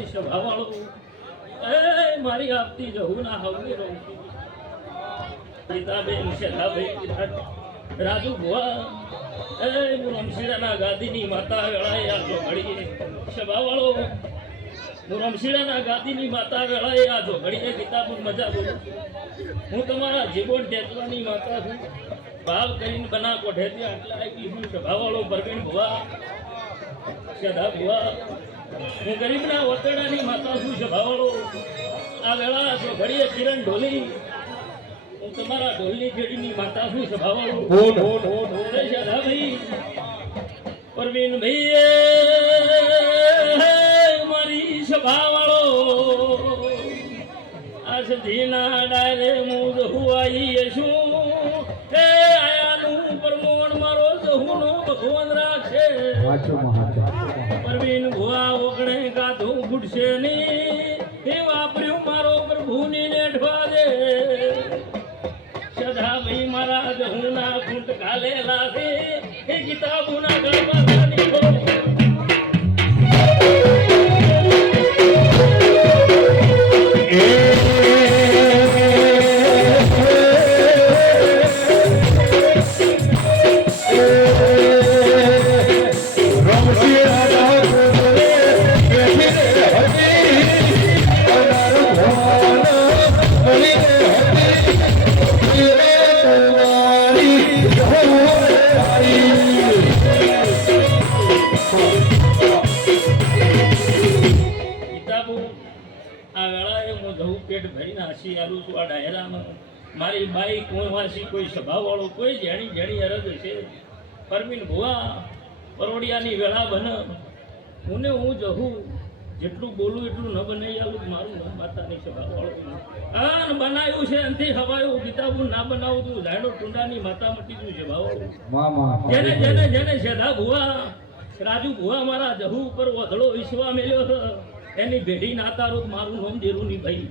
મારી સભા વાળો એ મારી આપતી જવું ના હવે રહું પિતાબેન શેલાભાઈ રાજુ ભુવા એ રમશીડાના ગાદીની માતા વેળાએ આ જોગડીએ સભા વાળો હું રમશીડાના ગાદીની માતા વેળાએ આ જોગડીએ કિતાબ મજા બોલું હું તમારા જીવન ટેકવાની માતા છું ભાવ કરીને બના કોઠેથી આટલા આવી છું સભા વાળો પરવીણ ભુવા સદા ભુવા હું ગરીબના વતડાની માતા છું સભા વાળો આ વેળા જોગડીએ કિરણ ઢોલી હું તમારા ઢોલની ખેડીની માતા છું સભા વાળો સદા ભાઈ પરવીણ ભાઈ મારી સભા વાળો આ સધીના ડાયરે હું જહુઆઈ છું એ આયાનું પરમોણ મારો જહુનો ભગવાન રાખે પરવીન ભુવા ઓગણે ગાધું ફૂટશે નહીં એ વાપર્યું મારો પ્રભુની નેઠવા દે સદા ભાઈ મારા જહુના ખૂંટ ઘાલેલા છે એ કિતાબોના ગળમાં મારી બાઈ કોઈ વાસી કોઈ સભા વાળો કોઈ જેણી જેણી અરજ છે પરમીન ભુવા પરોડિયાની વેળા બન હું જહું જેટલું બોલું એટલું ન બનાવી આવું મારું માતાની સભા વાળો આન બનાવ્યું છે અંથી હવાયું ગીતાબુ ના બનાવું તું ઝાડો ટુંડાની માતા મટી તું સભા વાળું જેને જેને જેને સદા ભુવા રાજુ ભુવા મારા જહુ ઉપર વધળો વિશ્વા મેલ્યો છે એની ભેડી ના તારું મારું નામ જેરું ની ભાઈ